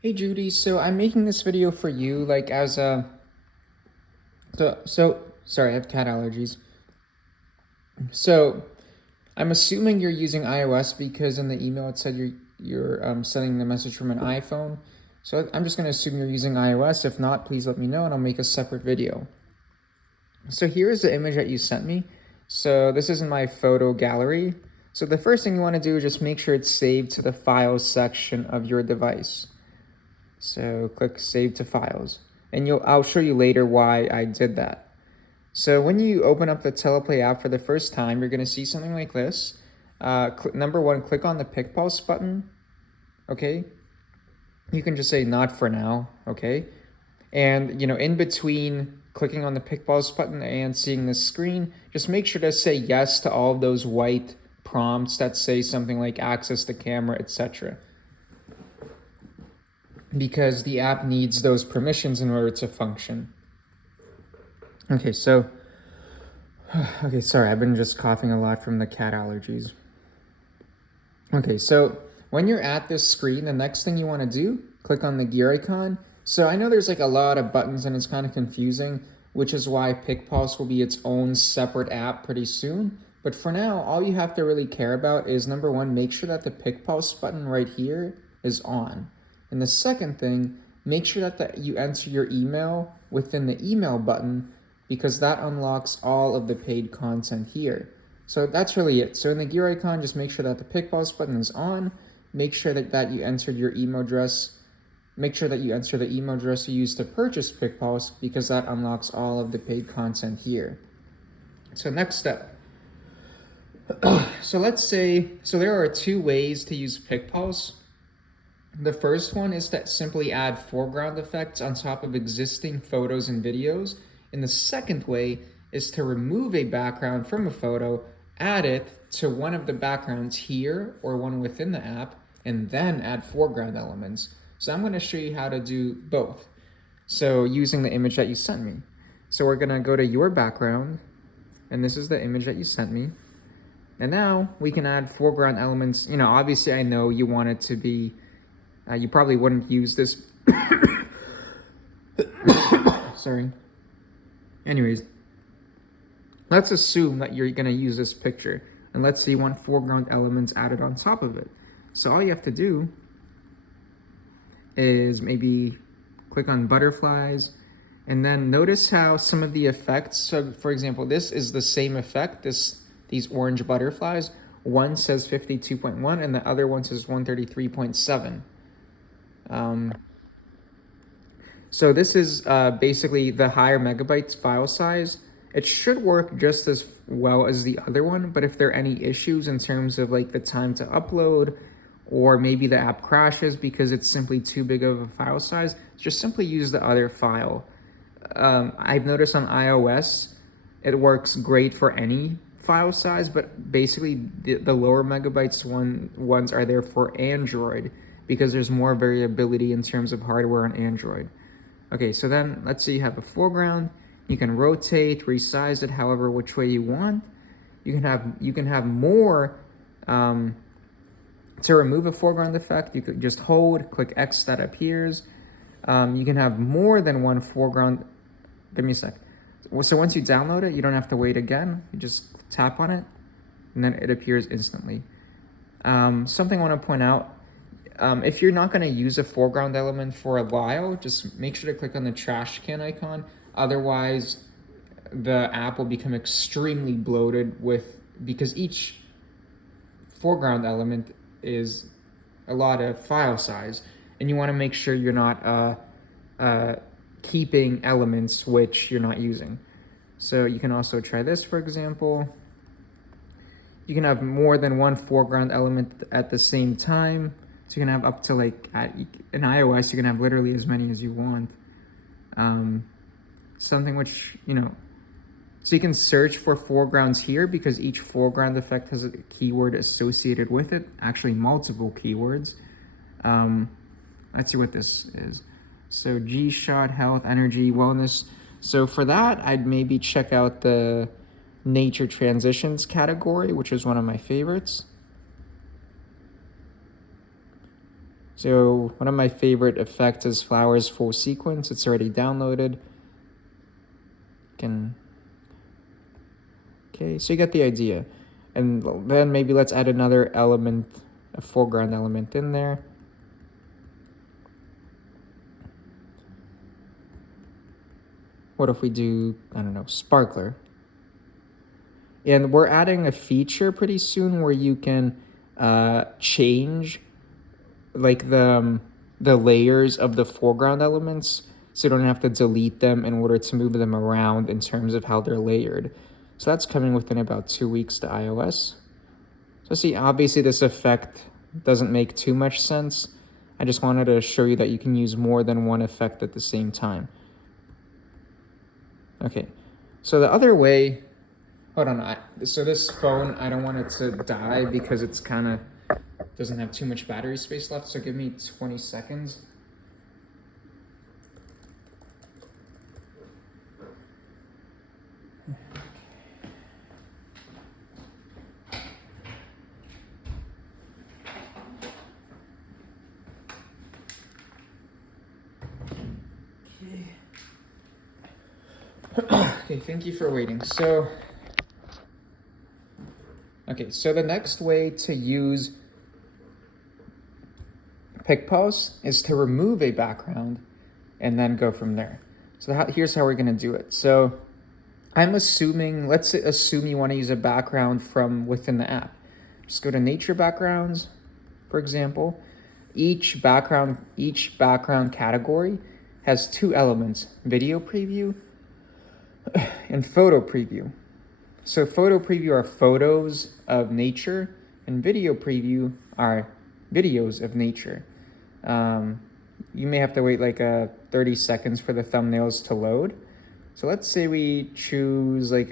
Hey Judy, so I'm making this video for you, like as a sorry, I have cat allergies. So I'm assuming you're using iOS because in the email it said you're sending the message from an iPhone. So I'm just gonna assume you're using iOS. If not, please let me know and I'll make a separate video. So here is the image that you sent me. So this is in my photo gallery. So the first thing you want to do is just make sure it's saved to the files section of your device. So click Save to Files. And I'll show you later why I did that. So when you open up the Teleplay app for the first time, you're going to see something like this. Number one, click on the PicPulse button. Okay. You can just say not for now. Okay. And in between clicking on the PicPulse button and seeing this screen, just make sure to say yes to all of those white prompts that say something like access the camera, etc. Because the app needs those permissions in order to function. Okay, sorry, I've been just coughing a lot from the cat allergies. Okay, so when you're at this screen, the next thing you want to do, click on the gear icon. So I know there's like a lot of buttons and it's kind of confusing, which is why PicPulse will be its own separate app pretty soon. But for now, all you have to really care about is number one, make sure that the PicPulse button right here is on. And the second thing, make sure that you enter your email within the email button because that unlocks all of the paid content here. So that's really it. So in the gear icon, just make sure that the PicPulse button is on. Make sure that you entered your email address. Make sure that you enter the email address you used to purchase PicPulse because that unlocks all of the paid content here. So next step. So there are two ways to use PicPulse. The first one is to simply add foreground effects on top of existing photos and videos. And the second way is to remove a background from a photo, add it to one of the backgrounds here or one within the app, and then add foreground elements. So I'm going to show you how to do both. So using the image that you sent me. So we're going to go to your background, and this is the image that you sent me. And now we can add foreground elements. Obviously I know you want it to be, you probably wouldn't use this. Sorry. Anyways, let's assume that you're going to use this picture. And let's say you want foreground elements added on top of it. So all you have to do is maybe click on butterflies. And then notice how some of the effects, so for example, this is the same effect, these orange butterflies. One says 52.1 and the other one says 133.7. So this is basically the higher megabytes file size. It should work just as well as the other one, but if there are any issues in terms of like the time to upload, or maybe the app crashes because it's simply too big of a file size, just simply use the other file. I've noticed on iOS, it works great for any file size, but basically the lower megabytes ones are there for Android because there's more variability in terms of hardware on Android. Okay, so then let's say you have a foreground. You can rotate, resize it however which way you want. You can have more. To remove a foreground effect, you could just hold, click X that appears. You can have more than one foreground. Give me a sec. So once you download it, you don't have to wait again. You just tap on it, and then it appears instantly. Something I want to point out, if you're not going to use a foreground element for a while, just make sure to click on the trash can icon. Otherwise, the app will become extremely bloated because each foreground element is a lot of file size, and you want to make sure you're not keeping elements which you're not using. So you can also try this, for example. You can have more than one foreground element at the same time. So you can have up to in iOS, you can have literally as many as you want. Something which, so you can search for foregrounds here because each foreground effect has a keyword associated with it, actually multiple keywords. Let's see what this is. So G-Shot, health, energy, wellness. So for that, I'd maybe check out the nature transitions category, which is one of my favorites. So one of my favorite effects is flowers full sequence. It's already downloaded. Okay, so you get the idea. And then maybe let's add another element, a foreground element in there. What if we do, I don't know, sparkler? And we're adding a feature pretty soon where you can change like the layers of the foreground elements, so you don't have to delete them in order to move them around in terms of how they're layered. So that's coming within about 2 weeks to iOS. So see, obviously this effect doesn't make too much sense. I just wanted to show you that you can use more than one effect at the same time. Okay, so the other way, hold on, so this phone, I don't want it to die because it's kind of doesn't have too much battery space left, so give me 20 seconds. Okay, thank you for waiting. So the next way to use PicPulse is to remove a background and then go from there. So here's how we're gonna do it. So I'm assuming, let's assume you wanna use a background from within the app. Just go to nature backgrounds, for example. Each background category has 2 elements, video preview and photo preview. So photo preview are photos of nature, and video preview are videos of nature. You may have to wait like 30 seconds for the thumbnails to load. So let's say we choose like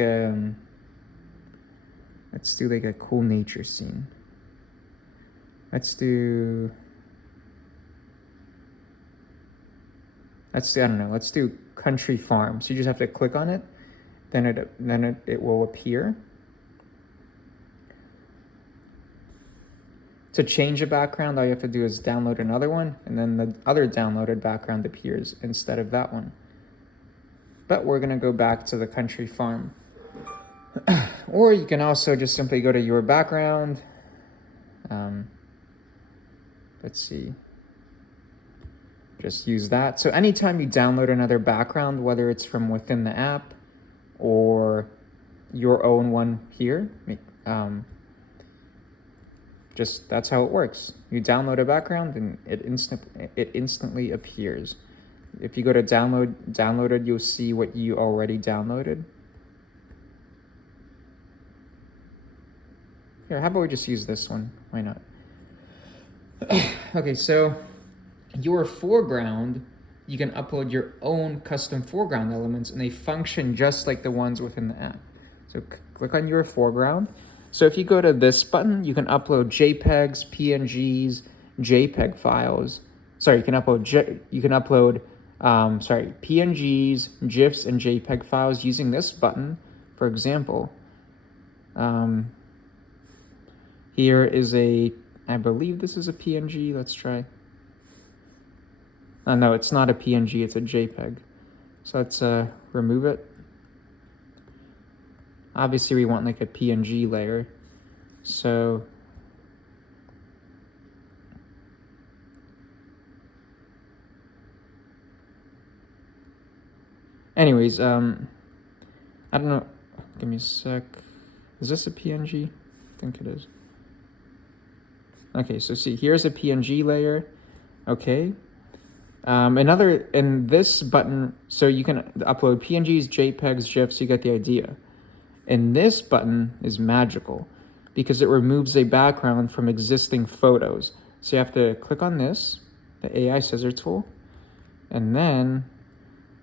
let's do like a cool nature scene. Let's do, I don't know, let's do country farm. So you just have to click on it, then it will appear. To change a background, all you have to do is download another one, and then the other downloaded background appears instead of that one. But we're gonna go back to the country farm. Or you can also just simply go to your background. Let's see. Just use that. So anytime you download another background, whether it's from within the app or your own one here, just that's how it works. You download a background and it instantly appears. If you go to downloaded, you'll see what you already downloaded. Here, how about we just use this one? Why not? Okay, so your foreground, you can upload your own custom foreground elements, and they function just like the ones within the app. So click on your foreground. So if you go to this button, you can upload JPEGs, PNGs, JPEG files. Sorry, you can upload PNGs, GIFs, and JPEG files using this button. For example, here is I believe this is a PNG. Let's try. No, it's not a PNG, it's a JPEG. So let's remove it. Obviously, we want like a PNG layer. So anyways, I don't know. Give me a sec. Is this a PNG? I think it is. Okay, so see, here's a PNG layer. Okay. In this button, so you can upload PNGs, JPEGs, GIFs, you get the idea. And this button is magical because it removes a background from existing photos. So you have to click on this, the AI scissor tool, and then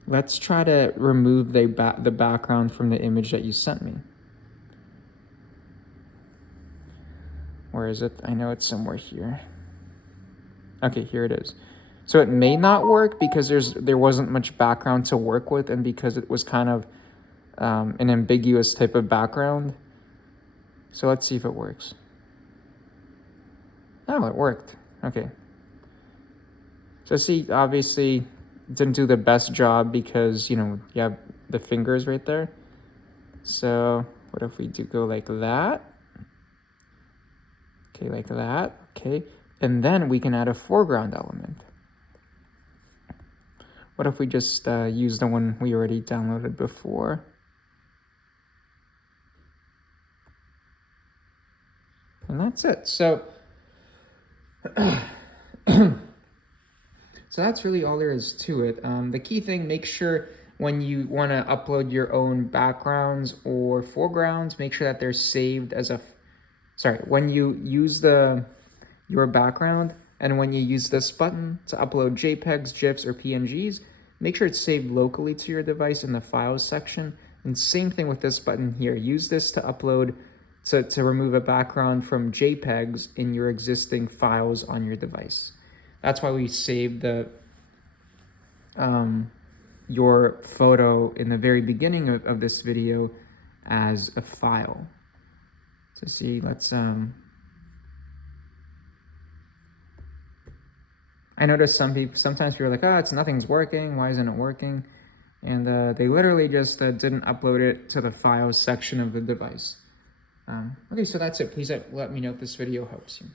let's try to remove the background from the image that you sent me. Where is it? I know it's somewhere here. Okay, here it is. So it may not work because there wasn't much background to work with, and because it was kind of an ambiguous type of background. So let's see if it works. Oh, it worked. Okay. So see, obviously it didn't do the best job because, you know, you have the fingers right there. So what if we do go like that? Okay, like that, okay. And then we can add a foreground element. What if we just use the one we already downloaded before? And that's it. So, so that's really all there is to it. The key thing, make sure when you want to upload your own backgrounds or foregrounds, make sure that they're saved as a, when you use your background and when you use this button to upload JPEGs, GIFs, or PNGs, make sure it's saved locally to your device in the files section. And same thing with this button here. Use this to upload, to remove a background from JPEGs in your existing files on your device. That's why we saved the your photo in the very beginning of this video as a file. So see, let's I noticed sometimes people are like, oh, nothing's working. Why isn't it working? And they literally just didn't upload it to the files section of the device. Okay, so that's it. Please let me know if this video helps you.